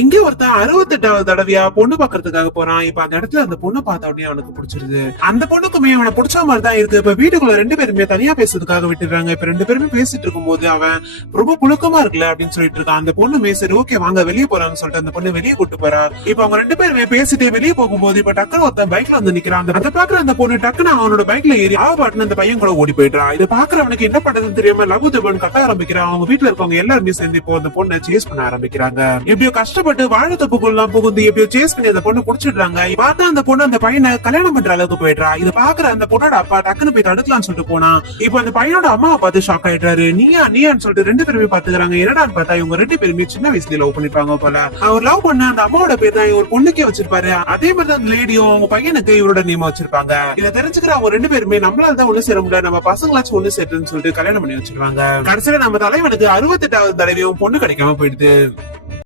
இங்க ஒருத்தன் 68வது தடவையா பொண்ணு பாக்குறதுக்காக போறான். இப்ப அந்த இடத்துல அந்த பொண்ணு பார்த்த உடனே அவனுக்கு பிடிச்சிருது. அந்த பொண்ணுக்குமே அவனை பிடிச்ச மாதிரிதான் இருக்கு. இப்ப வீட்டுக்குள்ள ரெண்டு பேருமே தனியா பேசுறதுக்காக விட்டுறாங்க. இப்ப ரெண்டு பேருமே பேசிட்டு இருக்கும் போது அவன் ரொம்ப புழுக்கமா இருக்குல்ல அப்படின்னு சொல்லிட்டு இருக்கான். அந்த பொண்ணுமே சரி ஓகே வாங்க வெளியே போறான்னு சொல்லிட்டு அந்த பொண்ணு வெளியே கூட்டு போறா. இப்ப அவங்க ரெண்டு பேருமே பேசிட்டு வெளியே போகும்போது இப்ப டக்குனு ஒருத்தன் பைக்ல வந்து நிக்கிறான். அதை பாக்குற அந்த பொண்ணு டக்குனு அவனோட பைக்ல ஏறி பாட்டுன்னு அந்த பையன் கூட ஓடி போயிடுறான். இதை பாக்குறவனுக்கு என்ன பண்றதுன்னு தெரியாம லகு தபன் கட்ட ஆரம்பிக்கிறான். அவங்க வீட்டுல இருக்கவங்க எல்லாருமே சேர்ந்து இப்போ அந்த பொண்ணை சேஸ் பண்ண ஆரம்பிக்கிறாங்க. எப்படியோ கஷ்டப்பட்டு வாழ தப்புக்குள்ள புகுந்து எப்படியோ சேஸ் பண்ணி அந்த பொண்ணு குடிச்சிடுறாங்க. பார்த்தா அந்த பொண்ணு அந்த பையனை கல்யாணம் பண்ற அளவுக்கு போயிடுறா. இதை பாக்குற அந்த பொண்ணோட அப்பா டக்குனு போய் தடுக்கலாம்னு சொல்லிட்டு போனா இப்ப அந்த பையனோட அம்மாவை பார்த்து ஷாக் ஆயிட்டாரு. நீயான்னு சொல்லிட்டு ரெண்டு பேருமே பாத்துக்கிறாங்க. என்னடான்னு பார்த்தா இவங்க ரெண்டு பேருமே சின்ன வயசுல லவ் பண்ணிருப்பாங்க போல. அவர் லவ் பண்ண அந்த அம்மாவோட பேர் தான் ஒரு பொண்ணுக்கே வச்சிருப்பாரு. அதே மாதிரி அந்த லேடியும் அவங்க பையனுக்கு இவரோட நேமா வச்சிருப்பாங்க. இதை தெரிஞ்சுக்கிற அவங்க ரெண்டு பேருமே நம்மளால தான் ஒண்ணு சேர முடியல, நம்ம பசங்களாச்சும் ஒண்ணு சேர்த்துன்னு சொல்லிட்டு கல்யாணம் பண்ணி வச்சிருவாங்க. கடைசியில நம்ம தலைவனுக்கு 68வது தடவையும் பொண்ணு கிடைக்காம போயிடுது.